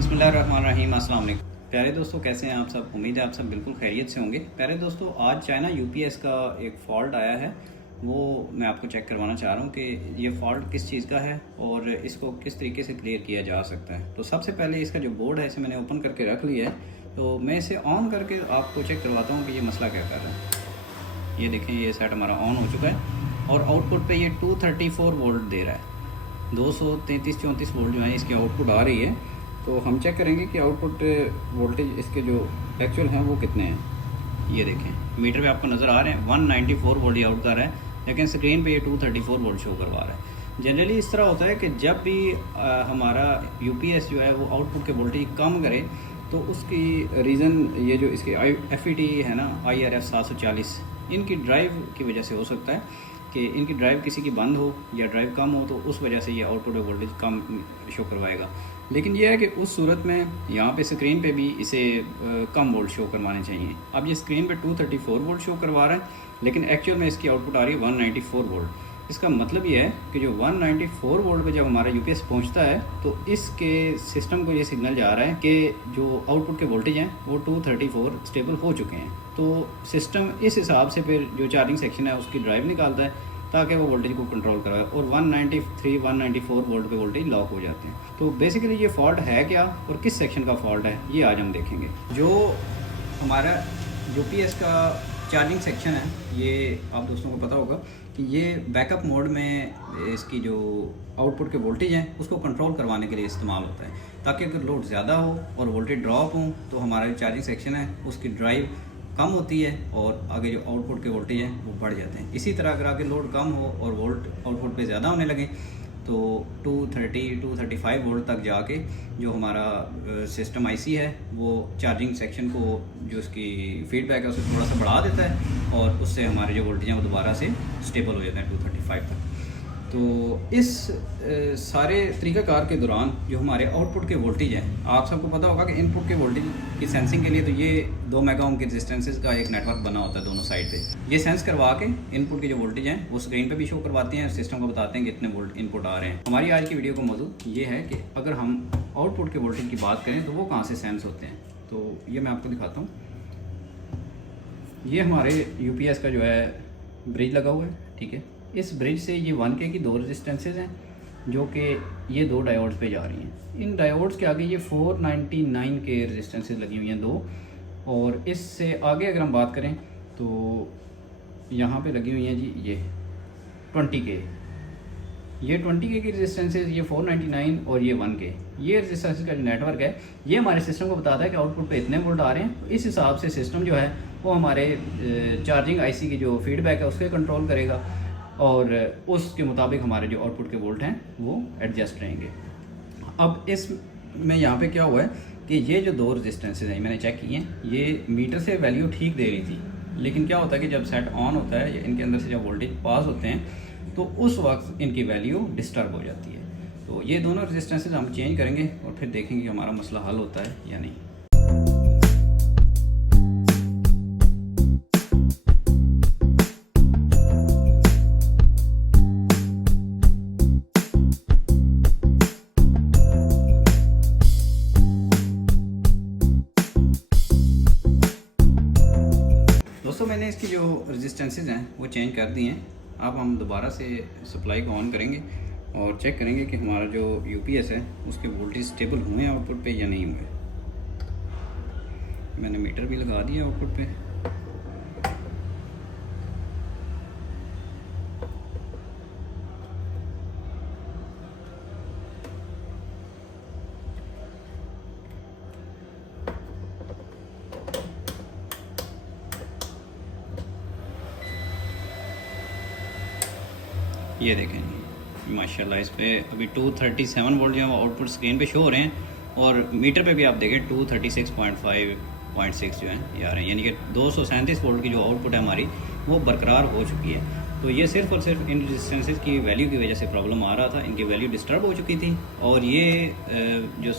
बिस्मिल्लाहिर्रहमानिर्रहीम। अस्सलाम वालेकुम। प्यारे दोस्तों, कैसे हैं आप सब? उम्मीद है आप सब बिल्कुल खैरियत से होंगे। प्यारे दोस्तों, आज चाइना यूपीएस का एक फ़ॉल्ट आया है, वो मैं आपको चेक करवाना चाह रहा हूँ कि ये फ़ॉल्ट किस चीज़ का है और इसको किस तरीके से क्लियर किया जा सकता है। तो सबसे पहले इसका जो बोर्ड है इसे मैंने ओपन करके रख लिया है, तो मैं इसे ऑन करके आपको चेक करवाता हूँ कि ये मसला क्या कर रहा है। ये देखें, ये सेट हमारा ऑन हो चुका है और आउटपुट पे ये 234 वोल्ट दे रहा है। 233-34 वोल्ट जो है इसकी आउटपुट आ रही है। तो हम चेक करेंगे कि आउटपुट वोल्टेज इसके जो एक्चुअल हैं वो कितने हैं। ये देखें, मीटर पे आपको नज़र आ रहे हैं 194 वोल्ट ये आउट कर रहा है, लेकिन स्क्रीन पे ये 234 वोल्ट शो करवा रहा है। जनरली इस तरह होता है कि जब भी हमारा यूपीएस जो है वो आउटपुट के वोल्टेज कम करे तो उसकी रीज़न ये जो इसके FET है ना, IRF 740, इनकी ड्राइव की वजह से हो सकता है कि इनकी ड्राइव किसी की बंद हो या ड्राइव कम हो, तो उस वजह से ये आउटपुट वोल्टेज कम शो करवाएगा। लेकिन यह है कि उस सूरत में यहाँ पे स्क्रीन पे भी इसे कम वोल्ट शो करवाने चाहिए। अब ये स्क्रीन पे 234 वोल्ट शो करवा रहा है, लेकिन एक्चुअल में इसकी आउटपुट आ रही है 194 वोल्ट। इसका मतलब ये है कि जो 194 वोल्ट पे जब हमारा यूपीएस पहुँचता है तो इसके सिस्टम को ये सिग्नल जा रहा है कि जो आउटपुट के वोल्टेज हैं वो 234 स्टेबल हो चुके हैं। तो सिस्टम इस हिसाब से फिर जो चार्जिंग सेक्शन है उसकी ड्राइव निकालता है ताकि वो वोल्टेज को कंट्रोल कराए, और 194 वोल्ट पे वोल्टेज लॉक हो जाते हैं। तो बेसिकली ये फॉल्ट है क्या और किस सेक्शन का फॉल्ट है, ये आज हम देखेंगे। जो हमारा यूपीएस का चार्जिंग सेक्शन है, ये आप दोस्तों को पता होगा कि ये बैकअप मोड में इसकी जो आउटपुट के वोल्टेज हैं उसको कंट्रोल करवाने के लिए इस्तेमाल होता है, ताकि अगर लोड ज़्यादा हो और वोल्टेज ड्रॉप हो तो हमारा जो चार्जिंग सेक्शन है उसकी ड्राइव कम होती है और आगे जो आउटपुट के वोल्टेज हैं वो बढ़ जाते हैं। इसी तरह अगर आगे लोड कम हो और वोल्ट आउटपुट पे ज़्यादा होने लगे तो 235 वोल्ट तक जाके जो हमारा सिस्टम आईसी है वो चार्जिंग सेक्शन को, जो उसकी फीडबैक है, उसे थोड़ा सा बढ़ा देता है और उससे हमारे जो वोल्टेज हैं वो दोबारा से स्टेबल हो जाते हैं 235 तक। तो इस सारे तरीक़ाकार के दौरान जो हमारे आउटपुट के वोल्टेज हैं, आप सबको पता होगा कि इनपुट के वोल्टेज की सेंसिंग के लिए तो ये 2 मेगा ओम के रेजिस्टेंसेस का एक नेटवर्क बना होता है दोनों साइड पे। ये सेंस करवा के इनपुट के जो वोल्टेज हैं वो स्क्रीन पे भी शो करवाते हैं, सिस्टम को बताते हैं कि इतने वोल्ट इनपुट आ रहे हैं। हमारी आज की वीडियो का मौजू ये है कि अगर हम आउटपुट के वोल्टेज की बात करें तो वो कहाँ से सेंस होते हैं। तो ये मैं आपको दिखाता हूँ। ये हमारे यूपीएस का जो है ब्रिज लगा हुआ है, ठीक है। इस ब्रिज से ये 1K की 2 रेजिस्टेंसेज हैं जो कि ये 2 डायोड्स पे जा रही हैं। इन डायोड्स के आगे ये 499K रेजिस्टेंसेज लगी हुई हैं 2, और इससे आगे अगर हम बात करें तो यहाँ पे लगी हुई हैं जी ये 20K। ये 20K की रेजिस्टेंसेज, ये 499 और ये 1K। ये रेजिस्टेंसेज का जो नेटवर्क है ये हमारे सिस्टम को बताता है कि आउटपुट पे इतने वोल्ट आ रहे हैं। तो इस हिसाब से सिस्टम जो है वो हमारे चार्जिंग आईसी की जो फीडबैक है उसके कंट्रोल करेगा और उसके मुताबिक हमारे जो आउटपुट के वोल्ट हैं वो एडजस्ट रहेंगे। अब इस में यहाँ पे क्या हुआ है कि ये जो 2 रेजिस्टेंसेज हैं मैंने चेक किए हैं, ये मीटर से वैल्यू ठीक दे रही थी, लेकिन क्या होता है कि जब सेट ऑन होता है या इनके अंदर से जब वोल्टेज पास होते हैं तो उस वक्त इनकी वैल्यू डिस्टर्ब हो जाती है। तो ये दोनों रेजिस्टेंसेज हम चेंज करेंगे और फिर देखेंगे कि हमारा मसला हल होता है या नहीं। दोस्तों, मैंने इसकी जो रेजिस्टेंसेज हैं वो चेंज कर दिए हैं। अब हम दोबारा से सप्लाई को ऑन करेंगे और चेक करेंगे कि हमारा जो यूपीएस है उसके वोल्टेज स्टेबल हुए हैं आउटपुट पे या नहीं हुए। मैंने मीटर भी लगा दिया आउटपुट पे। ये देखें माशाल्लाह, इस पर अभी 237 वोल्ट जो है आउटपुट स्क्रीन पे शो हो रहे हैं और मीटर पे भी आप देखें 236.5.6 जो है ये आ रहे हैं, यानी कि 237 वोल्ट की जो आउटपुट है हमारी वो बरकरार हो चुकी है। तो ये सिर्फ और सिर्फ इन रेजिस्टेंसेज की वैल्यू की वजह से प्रॉब्लम आ रहा था, इनकी वैल्यू डिस्टर्ब हो चुकी थी और ये जो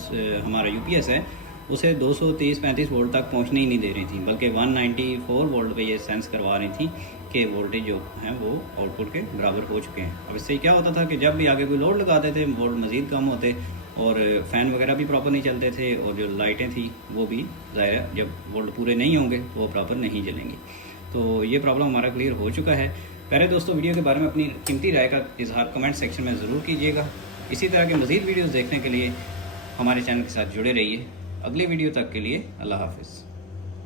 हमारा यूपीएस है उसे 230-35 वोल्ट तक पहुंचने ही नहीं दे रही थी, बल्कि 194 वोल्ट पे ये सेंस करवा रही थी कि वोल्टेज जो हैं वो आउटपुट के बराबर हो चुके हैं। अब इससे क्या होता था कि जब भी आगे कोई लोड लगाते थे वोल्ट मज़ीद कम होते और फ़ैन वगैरह भी प्रॉपर नहीं चलते थे, और जो लाइटें थी वो भी ज़ाहिर है जब वोल्ट पूरे नहीं होंगे तो वो प्रॉपर नहीं जलेंगी। तो ये प्रॉब्लम हमारा क्लियर हो चुका है। प्यारे दोस्तों, वीडियो के बारे में अपनी कीमती राय का इजहार कमेंट सेक्शन में ज़रूर कीजिएगा। इसी तरह के मज़ीद वीडियोज़ देखने के लिए हमारे चैनल के साथ जुड़े रहिए। अगली वीडियो तक के लिए अल्लाह हाफ़िज़।